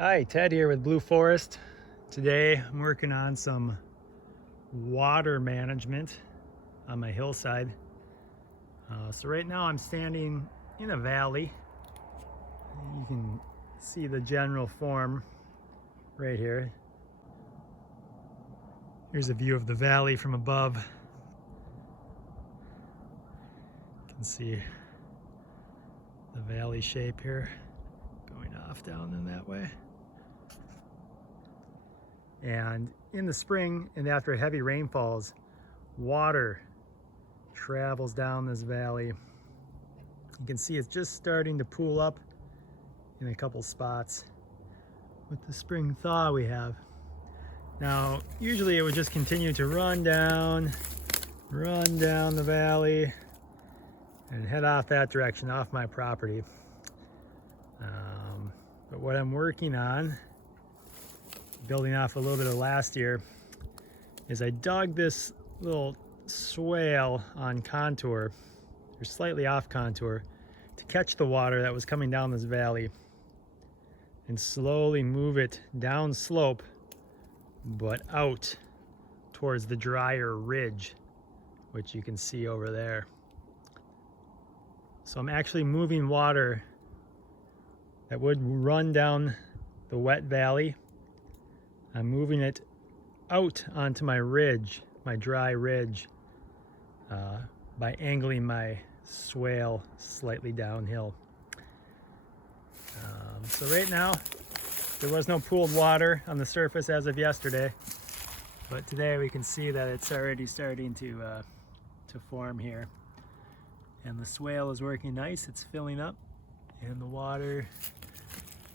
Hi, Ted here with Blue Forest. Today I'm working on some water management on my hillside. So right now I'm standing in a valley. You can see the general form right here. Here's a view of the valley from above. You can see the valley shape here going off down in that way. And in the spring and after heavy rainfalls, water travels down this valley. You can see it's just starting to pool up in a couple spots with the spring thaw we have. Now, usually it would just continue to run down the valley and head off that direction, off my property. But what I'm working on, building off a little bit of last year, is I dug this little swale on contour, or slightly off contour, to catch the water that was coming down this valley and slowly move it down slope, but out towards the drier ridge, which you can see over there. So I'm actually moving water that would run down the wet valley. I'm moving it out onto my ridge, my dry ridge, by angling my swale slightly downhill. So right now, there was no pooled water on the surface as of yesterday, but today we can see that it's already starting to form here. And the swale is working nice, it's filling up, and the water,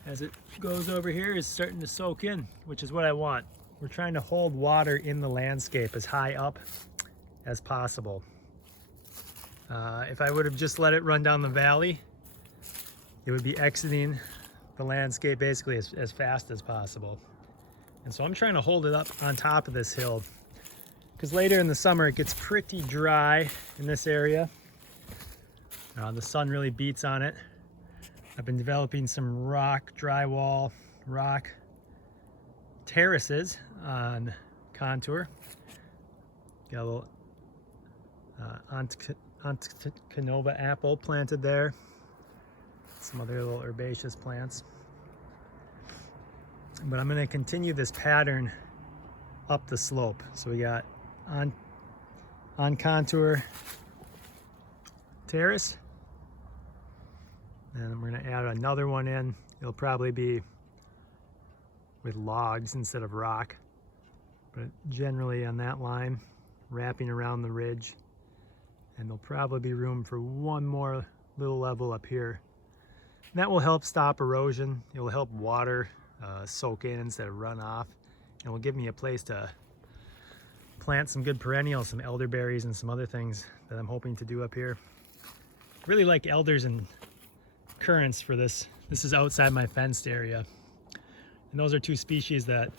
as it goes over here, is starting to soak in, which is what I want. We're trying to hold water in the landscape as high up as possible. If I would have just let it run down the valley, it would be exiting the landscape basically as fast as possible. And so I'm trying to hold it up on top of this hill, because later in the summer it gets pretty dry in this area. The sun really beats on it. I've been developing some drywall rock terraces on contour. Got a little Canova apple planted there. Some other little herbaceous plants. But I'm going to continue this pattern up the slope. So we got on contour terrace. And we're going to add another one in. It'll probably be with logs instead of rock, but generally on that line, wrapping around the ridge. And there'll probably be room for one more little level up here. And that will help stop erosion. It will help water soak in instead of run off. And will give me a place to plant some good perennials, some elderberries and some other things that I'm hoping to do up here. Really like elders and currants for this. This is outside my fenced area, and those are two species that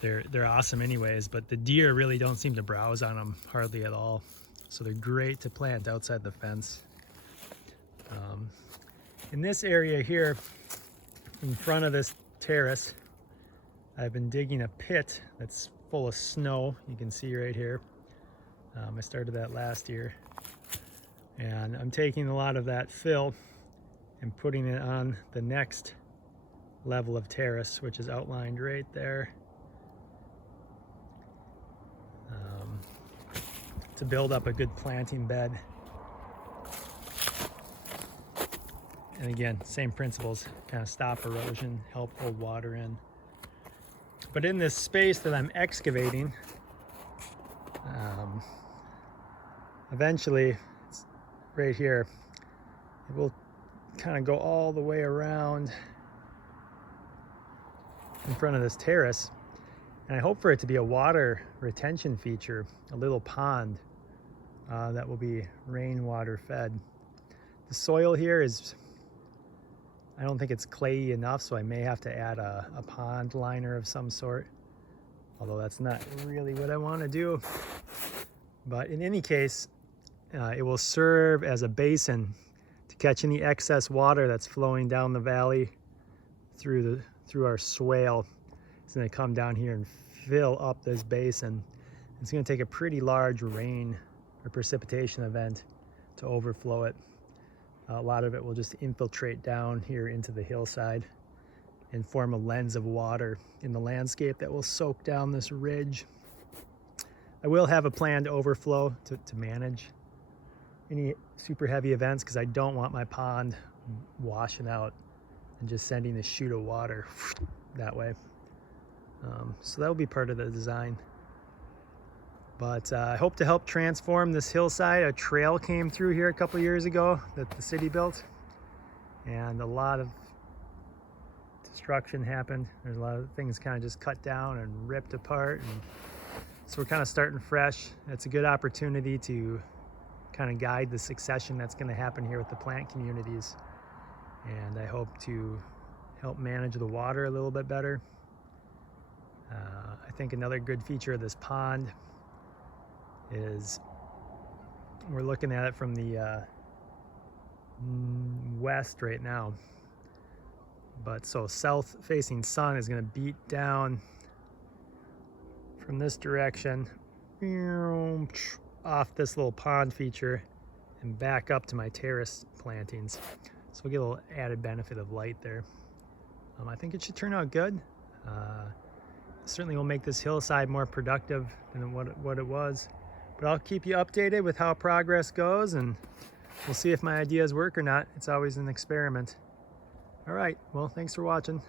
they're awesome anyways, but the deer really don't seem to browse on them hardly at all, so they're great to plant outside the fence. In this area here in front of this terrace, I've been digging a pit that's full of snow. You can see right here. I started that last year, and I'm taking a lot of that fill and putting it on the next level of terrace, which is outlined right there, to build up a good planting bed. And again, same principles, kind of stop erosion, help hold water in. But in this space that I'm excavating, eventually, it's right here, it will kind of go all the way around in front of this terrace, and I hope for it to be a water retention feature, a little pond that will be rainwater fed. The soil here is, I don't think it's clayey enough, so I may have to add a pond liner of some sort, although that's not really what I want to do. But in any case, it will serve as a basin to catch any excess water that's flowing down the valley through our swale. It's going to come down here and fill up this basin. It's going to take a pretty large rain or precipitation event to overflow it. A lot of it will just infiltrate down here into the hillside and form a lens of water in the landscape that will soak down this ridge. I will have a planned overflow to manage any super heavy events, because I don't want my pond washing out and just sending a chute of water that way. So that will be part of the design. But I hope to help transform this hillside. A trail came through here a couple years ago that the city built, and a lot of destruction happened. There's a lot of things kind of just cut down and ripped apart, and so we're kind of starting fresh. It's a good opportunity to kind of guide the succession that's going to happen here with the plant communities, and I hope to help manage the water a little bit better. I think another good feature of this pond is we're looking at it from the west right now, but so south facing sun is going to beat down from this direction off this little pond feature and back up to my terrace plantings, so we'll get a little added benefit of light there. I think it should turn out good. Certainly will make this hillside more productive than what it was. But I'll keep you updated with how progress goes, and we'll see if my ideas work or not. It's always an experiment. All right, well, thanks for watching.